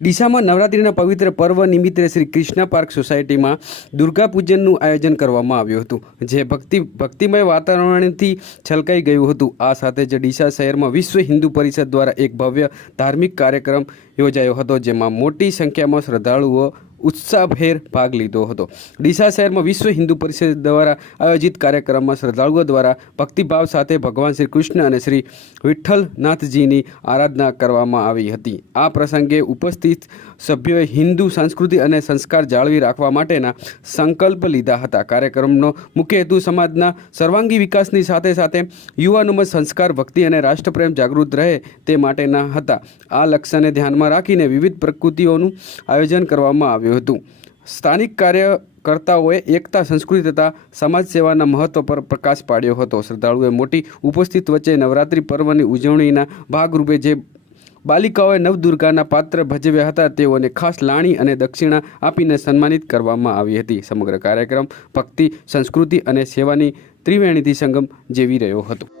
ડીસામાં નવરાત્રિના પવિત્ર પર્વ નિમિત્તે શ્રી કૃષ્ણ પાર્ક સોસાયટીમાં દુર્ગા પૂજનનું આયોજન કરવામાં આવ્યું હતું, જે ભક્તિ, ભક્તિમય વાતાવરણથી છલકાઈ ગયું હતું. આ સાથે જ ડીસા શહેરમાં વિશ્વ હિન્દુ પરિષદ દ્વારા એક ભવ્ય ધાર્મિક કાર્યક્રમ યોજાયો હતો, જેમાં મોટી સંખ્યામાં શ્રદ્ધાળુઓ ઉત્સાહભેર ભાગ લીધો હતો. ડીસા શહેરમાં વિશ્વ હિન્દુ પરિષદ દ્વારા આયોજિત કાર્યક્રમમાં શ્રદ્ધાળુઓ દ્વારા ભક્તિભાવ સાથે ભગવાન શ્રી કૃષ્ણ અને શ્રી વિઠ્ઠલનાથજીની આરાધના કરવામાં આવી હતી. આ પ્રસંગે ઉપસ્થિત સભ્યોએ હિન્દુ સંસ્કૃતિ અને સંસ્કાર જાળવી રાખવા માટેના સંકલ્પ લીધા હતા. કાર્યક્રમનો મુખ્ય હેતુ સમાજના સર્વાંગી વિકાસની સાથે સાથે યુવાનોમાં સંસ્કાર, ભક્તિ અને રાષ્ટ્રપ્રેમ જાગૃત રહે તે માટેના હતા. આ લક્ષ્યને ધ્યાનમાં રાખીને વિવિધ પ્રકૃતિઓનું આયોજન કરવામાં આવ્યું હતું. સ્થાનિક કાર્યકર્તાઓએ એકતા, સંસ્કૃતિ તથા સમાજ સેવાના મહત્વ પર પ્રકાશ પાડ્યો હતો. શ્રદ્ધાળુઓએ મોટી ઉપસ્થિત વચ્ચે નવરાત્રિ પર્વની ઉજવણીના ભાગરૂપે જે બાલિકાઓએ નવદુર્ગાના પાત્ર ભજવ્યા હતા, તેઓને ખાસ લાણી અને દક્ષિણા આપીને સન્માનિત કરવામાં આવી હતી. સમગ્ર કાર્યક્રમ ભક્તિ, સંસ્કૃતિ અને સેવાની ત્રિવેણીથી સંગમ જેવી રહ્યો હતો.